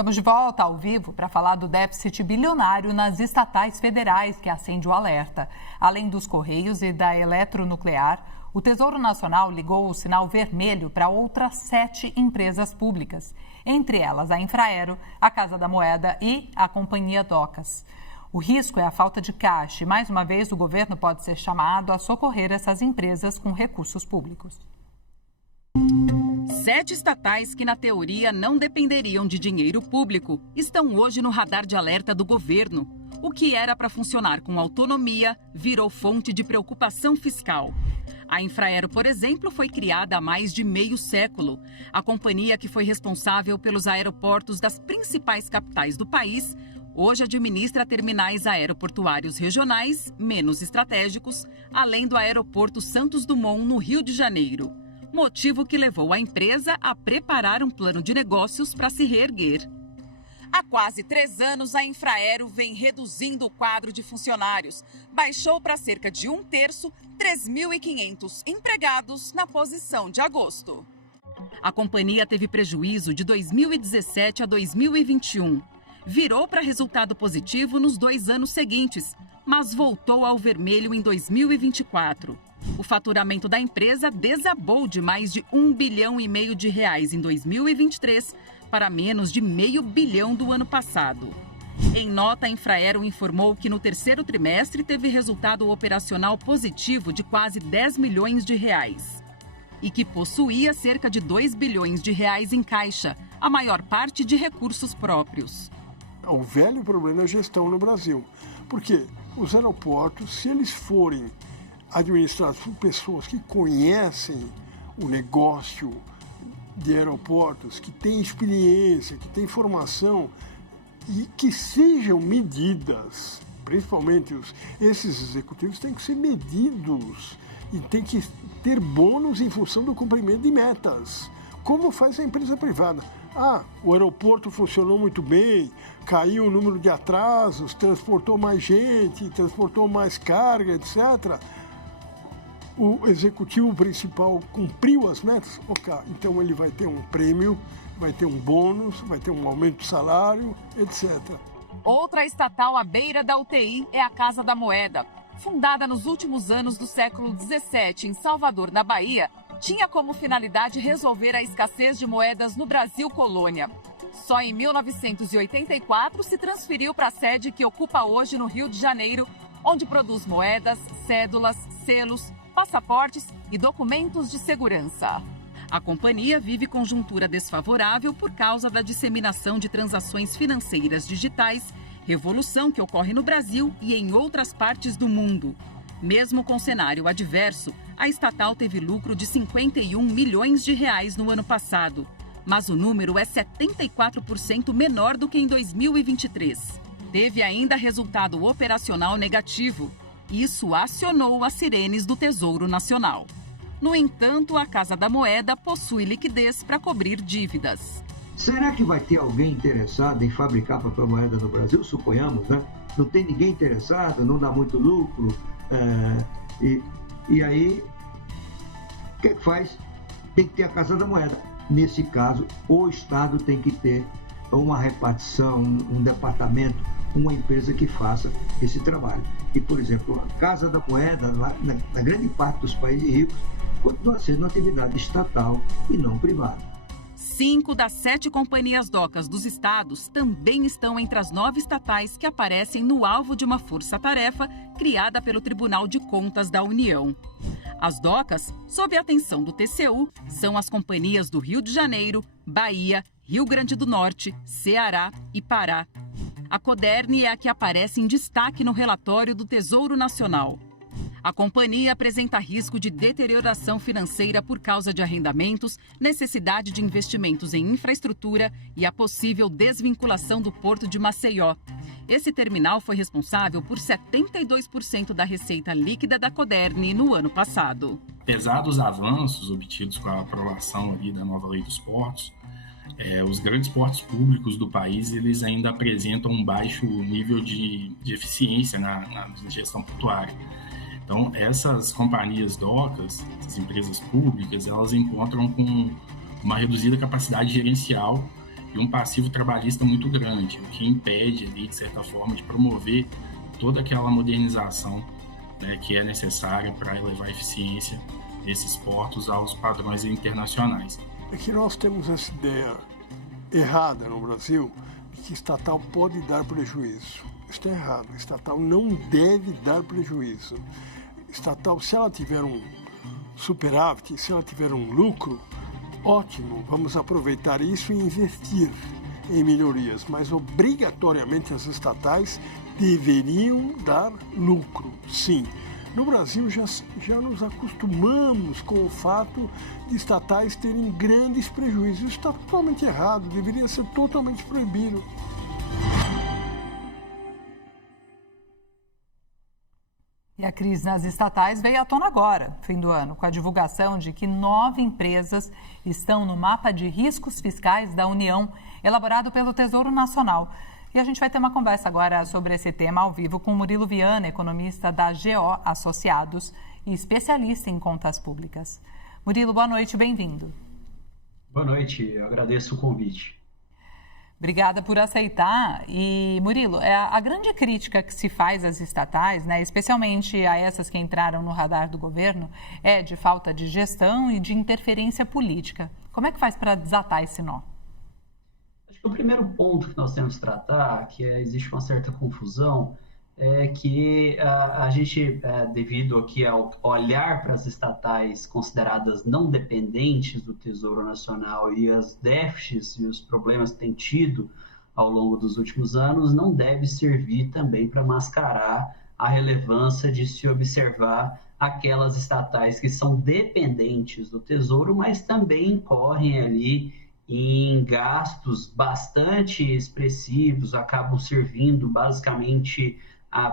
Estamos de volta ao vivo para falar do déficit bilionário nas estatais federais que acende o alerta. Além dos Correios e da Eletronuclear, o Tesouro Nacional ligou o sinal vermelho para outras 7 empresas públicas, entre elas a Infraero, a Casa da Moeda e a Companhia Docas. O risco é a falta de caixa e, mais uma vez, o governo pode ser chamado a socorrer essas empresas com recursos públicos. 7 estatais que, na teoria, não dependeriam de dinheiro público estão hoje no radar de alerta do governo. O que era para funcionar com autonomia virou fonte de preocupação fiscal. A Infraero, por exemplo, foi criada há mais de meio século. A companhia que foi responsável pelos aeroportos das principais capitais do país hoje administra terminais aeroportuários regionais menos estratégicos, além do aeroporto Santos Dumont, no Rio de Janeiro. Motivo que levou a empresa a preparar um plano de negócios para se reerguer. Há quase 3 anos, a Infraero vem reduzindo o quadro de funcionários. Baixou para cerca de 1/3, 3.500 empregados na posição de agosto. A companhia teve prejuízo de 2017 a 2021. Virou para resultado positivo nos 2 anos seguintes, mas voltou ao vermelho em 2024. O faturamento da empresa desabou de mais de R$1,5 bilhão em 2023 para menos de R$0,5 bilhão do ano passado. Em nota, a Infraero informou que no 3º trimestre teve resultado operacional positivo de quase R$10 milhões e que possuía cerca de R$2 bilhões em caixa, a maior parte de recursos próprios. O velho problema é a gestão no Brasil, porque os aeroportos, se eles forem administrados por pessoas que conhecem o negócio de aeroportos, que têm experiência, que têm formação e que sejam medidas, principalmente esses executivos têm que ser medidos e têm que ter bônus em função do cumprimento de metas, como faz a empresa privada. O aeroporto funcionou muito bem, caiu o número de atrasos, transportou mais gente, transportou mais carga, etc. O executivo principal cumpriu as metas, então ele vai ter um prêmio, vai ter um bônus, vai ter um aumento de salário, etc. Outra estatal à beira da UTI é a Casa da Moeda. Fundada nos últimos anos do século XVII em Salvador, na Bahia, tinha como finalidade resolver a escassez de moedas no Brasil colônia. Só em 1984 se transferiu para a sede que ocupa hoje no Rio de Janeiro, onde produz moedas, cédulas, selos, passaportes e documentos de segurança. A companhia vive conjuntura desfavorável por causa da disseminação de transações financeiras digitais, revolução que ocorre no Brasil e em outras partes do mundo. Mesmo com cenário adverso, a estatal teve lucro de R$51 milhões no ano passado, mas o número é 74% menor do que em 2023. Teve ainda resultado operacional negativo. Isso acionou as sirenes do Tesouro Nacional. No entanto, a Casa da Moeda possui liquidez para cobrir dívidas. Será que vai ter alguém interessado em fabricar papel moeda no Brasil? Suponhamos, né? Não tem ninguém interessado, não dá muito lucro. E aí, o que faz? Tem que ter a Casa da Moeda. Nesse caso, o Estado tem que ter uma repartição, um departamento, uma empresa que faça esse trabalho. E, por exemplo, a Casa da Moeda, na grande parte dos países ricos, continua sendo uma atividade estatal e não privada. 5 das 7 companhias docas dos estados também estão entre as 9 estatais que aparecem no alvo de uma força-tarefa criada pelo Tribunal de Contas da União. As docas, sob a atenção do TCU, são as companhias do Rio de Janeiro, Bahia, Rio Grande do Norte, Ceará e Pará. A Codern é a que aparece em destaque no relatório do Tesouro Nacional. A companhia apresenta risco de deterioração financeira por causa de arrendamentos, necessidade de investimentos em infraestrutura e a possível desvinculação do Porto de Maceió. Esse terminal foi responsável por 72% da receita líquida da Codern no ano passado. Apesar dos avanços obtidos com a aprovação ali da nova lei dos portos, os grandes portos públicos do país eles ainda apresentam um baixo nível de eficiência na gestão portuária. Então, essas companhias docas, essas empresas públicas, elas encontram com uma reduzida capacidade gerencial e um passivo trabalhista muito grande, o que impede ali, de certa forma, de promover toda aquela modernização, né, que é necessária para elevar a eficiência desses portos aos padrões internacionais. É que nós temos essa ideia errada no Brasil de que estatal pode dar prejuízo. Isso é errado. Estatal não deve dar prejuízo. Estatal, se ela tiver um superávit, se ela tiver um lucro, ótimo, vamos aproveitar isso e investir em melhorias, mas obrigatoriamente as estatais deveriam dar lucro, sim. No Brasil já nos acostumamos com o fato de estatais terem grandes prejuízos. Isso está totalmente errado, deveria ser totalmente proibido. E a crise nas estatais veio à tona agora, fim do ano, com a divulgação de que 9 empresas estão no mapa de riscos fiscais da União, elaborado pelo Tesouro Nacional. E a gente vai ter uma conversa agora sobre esse tema ao vivo com Murilo Viana, economista da GO Associados e especialista em contas públicas. Murilo, boa noite, bem-vindo. Boa noite, eu agradeço o convite. Obrigada por aceitar. E, Murilo, a grande crítica que se faz às estatais, né, especialmente a essas que entraram no radar do governo, é de falta de gestão e de interferência política. Como é que faz para desatar esse nó? Acho que o primeiro ponto que nós temos que tratar, que existe uma certa confusão, é que a gente, devido aqui ao olhar para as estatais consideradas não dependentes do Tesouro Nacional e as déficits e os problemas que tem tido ao longo dos últimos anos, não deve servir também para mascarar a relevância de se observar aquelas estatais que são dependentes do Tesouro, mas também incorrem ali em gastos bastante expressivos, acabam servindo basicamente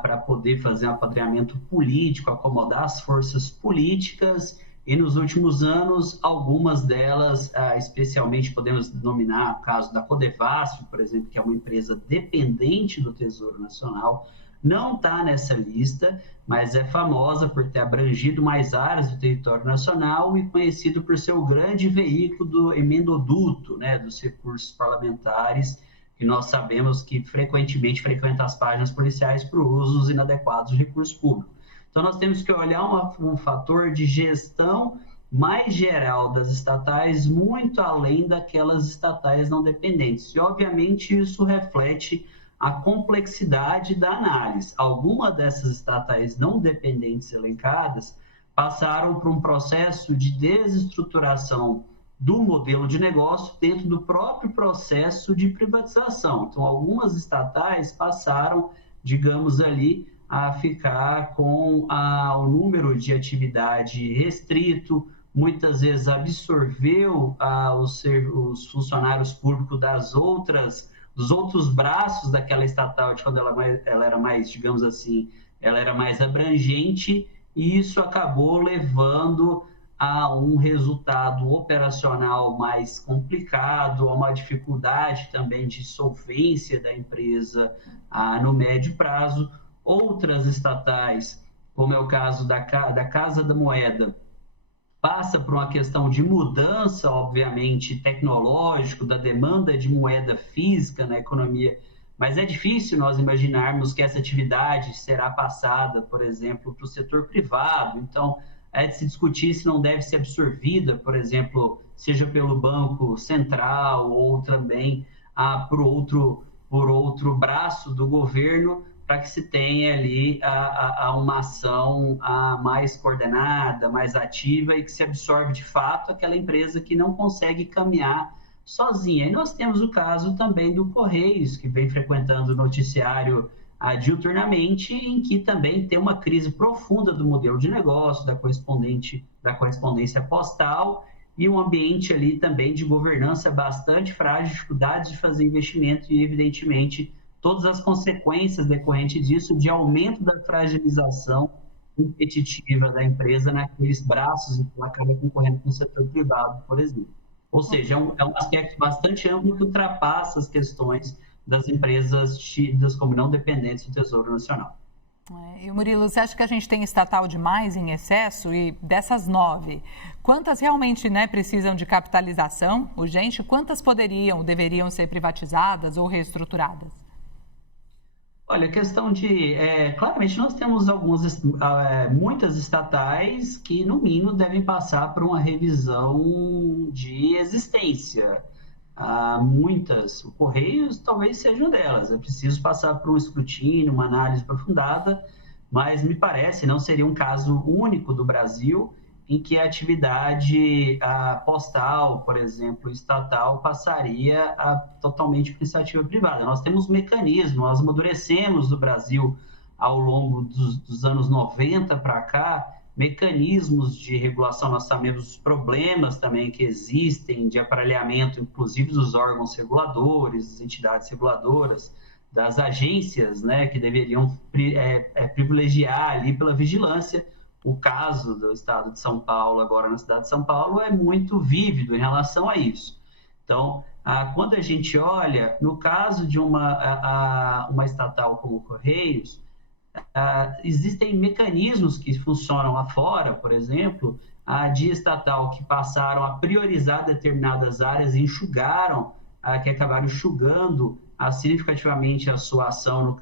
para poder fazer um apadrinhamento político, acomodar as forças políticas, e nos últimos anos, algumas delas, especialmente podemos denominar o caso da Codevasf, por exemplo, que é uma empresa dependente do Tesouro Nacional, não está nessa lista, mas é famosa por ter abrangido mais áreas do território nacional e conhecido por ser o grande veículo do emendoduto, né, dos recursos parlamentares, que nós sabemos que frequentemente frequenta as páginas policiais por usos inadequados de recursos públicos. Então, nós temos que olhar um fator de gestão mais geral das estatais, muito além daquelas estatais não dependentes. E, obviamente, isso reflete a complexidade da análise. Algumas dessas estatais não dependentes elencadas passaram por um processo de desestruturação do modelo de negócio dentro do próprio processo de privatização. Então, algumas estatais passaram, digamos ali, a ficar com o número de atividade restrito, muitas vezes absorveu os funcionários públicos dos outros braços daquela estatal, de quando ela era mais, digamos assim, ela era mais abrangente, e isso acabou levando a um resultado operacional mais complicado, a uma dificuldade também de solvência da empresa no médio prazo. Outras estatais, como é o caso da Casa da Moeda, passa por uma questão de mudança, obviamente, tecnológico, da demanda de moeda física na economia, mas é difícil nós imaginarmos que essa atividade será passada, por exemplo, para o setor privado. Então, é de se discutir se não deve ser absorvida, por exemplo, seja pelo Banco Central ou também por outro braço do governo, para que se tenha ali uma ação mais coordenada, mais ativa e que se absorve de fato aquela empresa que não consegue caminhar sozinha. E nós temos o caso também do Correios, que vem frequentando o noticiário diuturnamente, em que também tem uma crise profunda do modelo de negócio, da correspondência postal, e um ambiente ali também de governança bastante frágil, dificuldades de fazer investimento e, evidentemente, todas as consequências decorrentes disso, de aumento da fragilização competitiva da empresa naqueles braços em que ela acaba concorrendo com o setor privado, por exemplo. Ou seja, é um aspecto bastante amplo que ultrapassa as questões das empresas tidas como não dependentes do Tesouro Nacional. E Murilo, você acha que a gente tem estatal demais em excesso? E dessas 9, quantas realmente precisam de capitalização urgente? Quantas deveriam ser privatizadas ou reestruturadas? Olha, a questão de... claramente nós temos muitas estatais que, no mínimo, devem passar por uma revisão de existência. Muitas, o Correios talvez sejam delas. É preciso passar por um escrutínio, uma análise aprofundada, mas me parece não seria um caso único do Brasil em que a atividade postal, por exemplo, estatal, passaria totalmente para iniciativa privada. Nós temos mecanismos, nós amadurecemos no Brasil ao longo dos anos 90 para cá, mecanismos de regulação. Nós sabemos os problemas também que existem de aparelhamento, inclusive dos órgãos reguladores, das entidades reguladoras, das agências, que deveriam privilegiar ali pela vigilância. O caso do estado de São Paulo, agora na cidade de São Paulo, é muito vívido em relação a isso. Então, quando a gente olha, no caso de uma estatal como o Correios, existem mecanismos que funcionam lá fora, por exemplo, de estatal que passaram a priorizar determinadas áreas e que acabaram enxugando significativamente a sua ação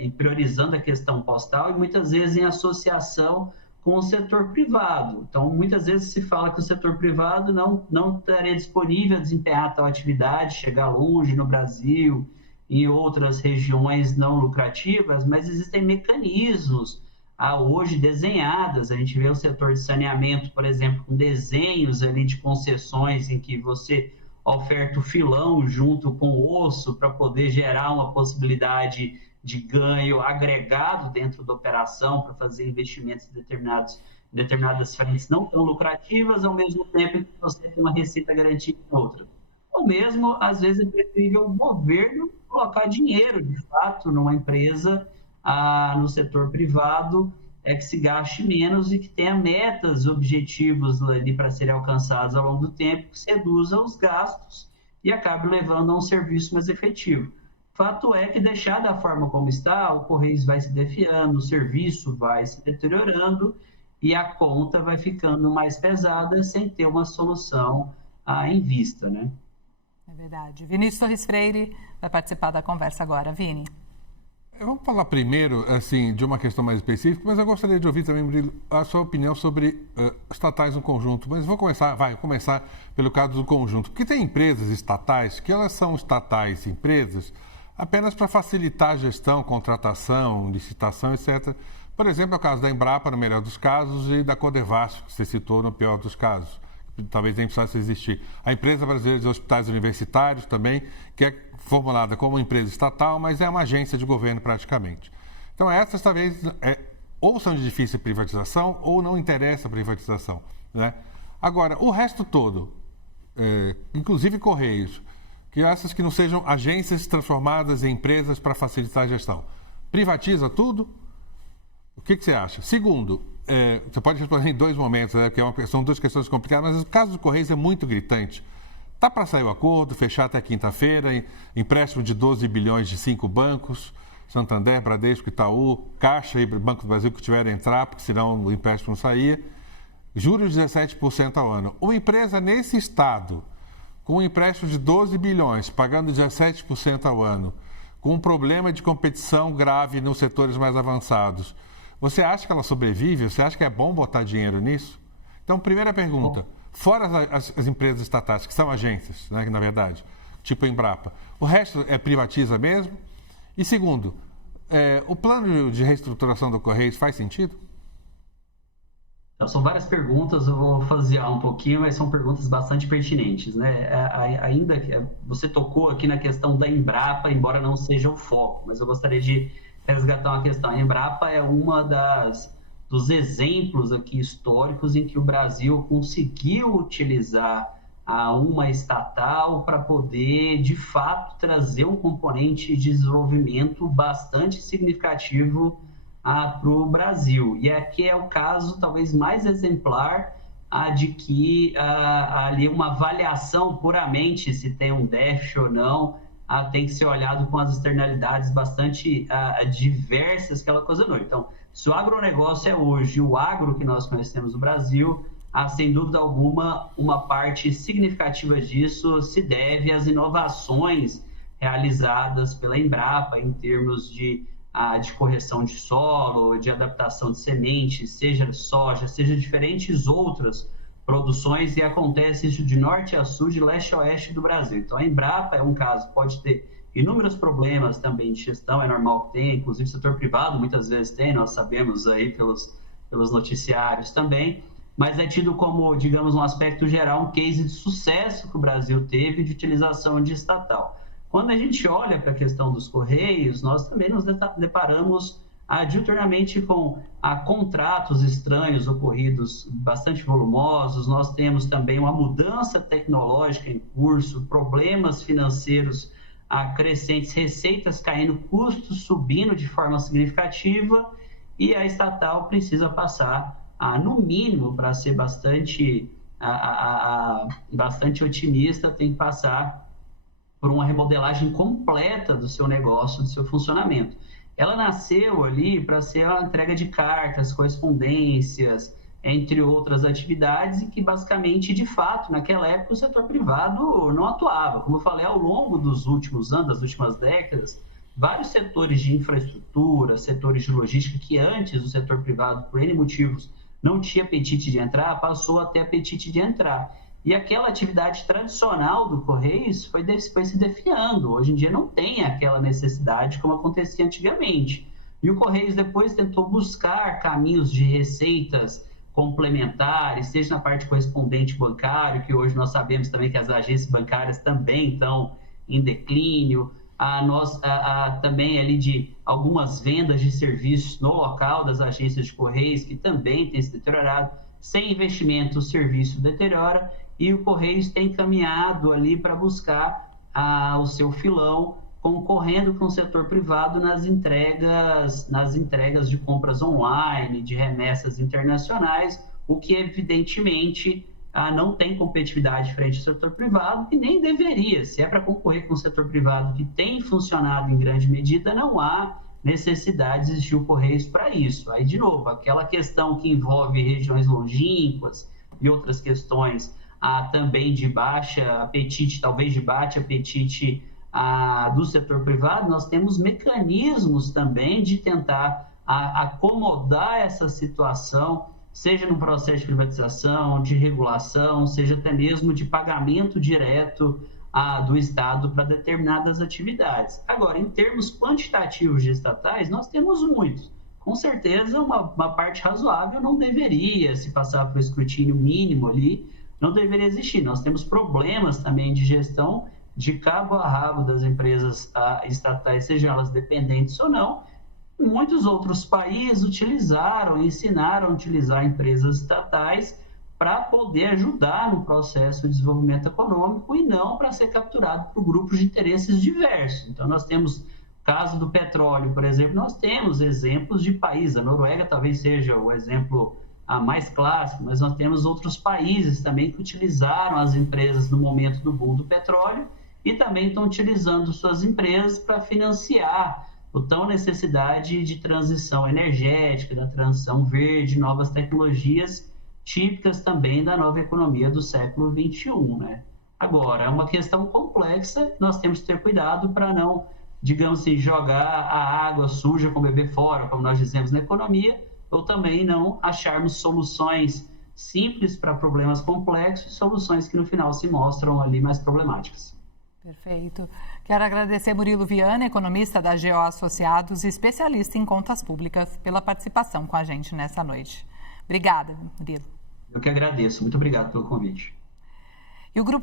e priorizando a questão postal, e muitas vezes em associação com o setor privado. Então, muitas vezes se fala que o setor privado não estaria disponível a desempenhar tal atividade, chegar longe no Brasil, em outras regiões não lucrativas, mas existem mecanismos hoje desenhadas. A gente vê o setor de saneamento, por exemplo, com desenhos ali de concessões em que você oferta o filão junto com o osso para poder gerar uma possibilidade de ganho agregado dentro da operação para fazer investimentos em determinadas frentes não tão lucrativas, ao mesmo tempo que você tem uma receita garantida em outra. Ou mesmo, às vezes, é preferível o governo colocar dinheiro, de fato, numa empresa, no setor privado, que se gaste menos e que tenha metas, objetivos ali para serem alcançados ao longo do tempo, que se reduza os gastos e acabe levando a um serviço mais efetivo. Fato é que, deixar da forma como está, o Correios vai se defiando, o serviço vai se deteriorando e a conta vai ficando mais pesada sem ter uma solução em vista, né? É verdade. Vinícius Torres Freire vai participar da conversa agora. Vini. Vamos falar primeiro, assim, de uma questão mais específica, mas eu gostaria de ouvir também, Murilo, a sua opinião sobre estatais no conjunto. Mas vou começar pelo caso do conjunto. Porque tem empresas estatais que elas são estatais empresas apenas para facilitar a gestão, contratação, licitação, etc. Por exemplo, é o caso da Embrapa, no melhor dos casos, e da Codevasf, que você citou, no pior dos casos. Talvez nem precisasse existir. A Empresa Brasileira de Hospitais Universitários também, que é formulada como empresa estatal, mas é uma agência de governo praticamente. Então essas talvez ou são de difícil privatização ou não interessa a privatização, né? Agora, o resto todo, inclusive Correios, que essas que não sejam agências transformadas em empresas para facilitar a gestão, privatiza tudo? O que você acha? Segundo, você pode responder em 2 momentos, né, que são 2 questões complicadas, mas o caso do Correios é muito gritante. Está para sair o acordo, fechar até quinta-feira, empréstimo de 12 bilhões de 5 bancos, Santander, Bradesco, Itaú, Caixa e Banco do Brasil que tiveram a entrar, porque senão o empréstimo não saía. Juros de 17% ao ano. Uma empresa nesse estado, com um empréstimo de 12 bilhões, pagando 17% ao ano, com um problema de competição grave nos setores mais avançados, você acha que ela sobrevive? Você acha que é bom botar dinheiro nisso? Então, primeira pergunta. Fora as empresas estatais, que são agências, né, na verdade, tipo a Embrapa, o resto privatiza mesmo? E segundo, o plano de reestruturação do Correios faz sentido? Então, são várias perguntas, eu vou fazer um pouquinho, mas são perguntas bastante pertinentes, né? Ainda que você tocou aqui na questão da Embrapa, embora não seja o foco, mas eu gostaria de resgatar uma questão. A Embrapa é uma dos exemplos aqui históricos em que o Brasil conseguiu utilizar uma estatal para poder, de fato, trazer um componente de desenvolvimento bastante significativo para o Brasil. E aqui é o caso, talvez, mais exemplar de que ali uma avaliação puramente se tem um déficit ou não tem que ser olhado com as externalidades bastante diversas que ela ocasionou. Então, se o agronegócio é hoje o agro que nós conhecemos no Brasil, sem dúvida alguma, uma parte significativa disso se deve às inovações realizadas pela Embrapa em termos de correção de solo, de adaptação de sementes, seja soja, seja diferentes outras produções, e acontece isso de norte a sul, de leste a oeste do Brasil. Então, a Embrapa é um caso, pode ter inúmeros problemas também de gestão, é normal que tenha, inclusive o setor privado muitas vezes tem, nós sabemos aí pelos noticiários também, mas é tido como, digamos, um aspecto geral, um case de sucesso que o Brasil teve de utilização de estatal. Quando a gente olha para a questão dos Correios, nós também nos deparamos diuturnamente com contratos estranhos ocorridos bastante volumosos. Nós temos também uma mudança tecnológica em curso, problemas financeiros crescentes, receitas caindo, custos subindo de forma significativa, e a estatal precisa passar, no mínimo, para ser bastante otimista, tem que passar por uma remodelagem completa do seu negócio, do seu funcionamento. Ela nasceu ali para ser a entrega de cartas, correspondências, entre outras atividades, e que basicamente, de fato, naquela época o setor privado não atuava. Como eu falei, ao longo dos últimos anos, das últimas décadas, vários setores de infraestrutura, setores de logística, que antes o setor privado, por N motivos, não tinha apetite de entrar, passou a ter apetite de entrar. E aquela atividade tradicional do Correios foi se definhando. Hoje em dia não tem aquela necessidade como acontecia antigamente. E o Correios depois tentou buscar caminhos de receitas complementares, seja na parte correspondente bancário, que hoje nós sabemos também que as agências bancárias também estão em declínio, também ali de algumas vendas de serviços no local das agências de Correios, que também tem se deteriorado. Sem investimento, o serviço deteriora, e o Correios tem caminhado ali para buscar o seu filão, concorrendo com o setor privado nas entregas de compras online, de remessas internacionais, o que evidentemente não tem competitividade frente ao setor privado, e nem deveria. Se é para concorrer com o setor privado, que tem funcionado em grande medida, não há necessidade de existir o Correios para isso. Aí, de novo, aquela questão que envolve regiões longínquas e outras questões também de baixo apetite do setor privado, nós temos mecanismos também de tentar acomodar essa situação, seja no processo de privatização, de regulação, seja até mesmo de pagamento direto do Estado para determinadas atividades. Agora, em termos quantitativos de estatais, nós temos muitos. Com certeza, uma parte razoável não deveria se passar por escrutínio mínimo ali, não deveria existir. Nós temos problemas também de gestão de cabo a rabo das empresas estatais, sejam elas dependentes ou não. Muitos outros países ensinaram a utilizar empresas estatais para poder ajudar no processo de desenvolvimento econômico, e não para ser capturado por grupos de interesses diversos. Então, nós temos o caso do petróleo, por exemplo, nós temos exemplos de países, a Noruega talvez seja o exemplo mais clássico, mas nós temos outros países também que utilizaram as empresas no momento do boom do petróleo, e também estão utilizando suas empresas para financiar a tão necessidade de transição energética, da transição verde, novas tecnologias típicas também da nova economia do século XXI, né? Agora, é uma questão complexa, nós temos que ter cuidado para não, digamos assim, jogar a água suja com o bebê fora, como nós dizemos na economia, ou também não acharmos soluções simples para problemas complexos, soluções que no final se mostram ali mais problemáticas. Perfeito. Quero agradecer Murilo Viana, economista da GO Associados e especialista em contas públicas, pela participação com a gente nessa noite. Obrigada, Murilo. Eu que agradeço. Muito obrigado pelo convite. E o Grupo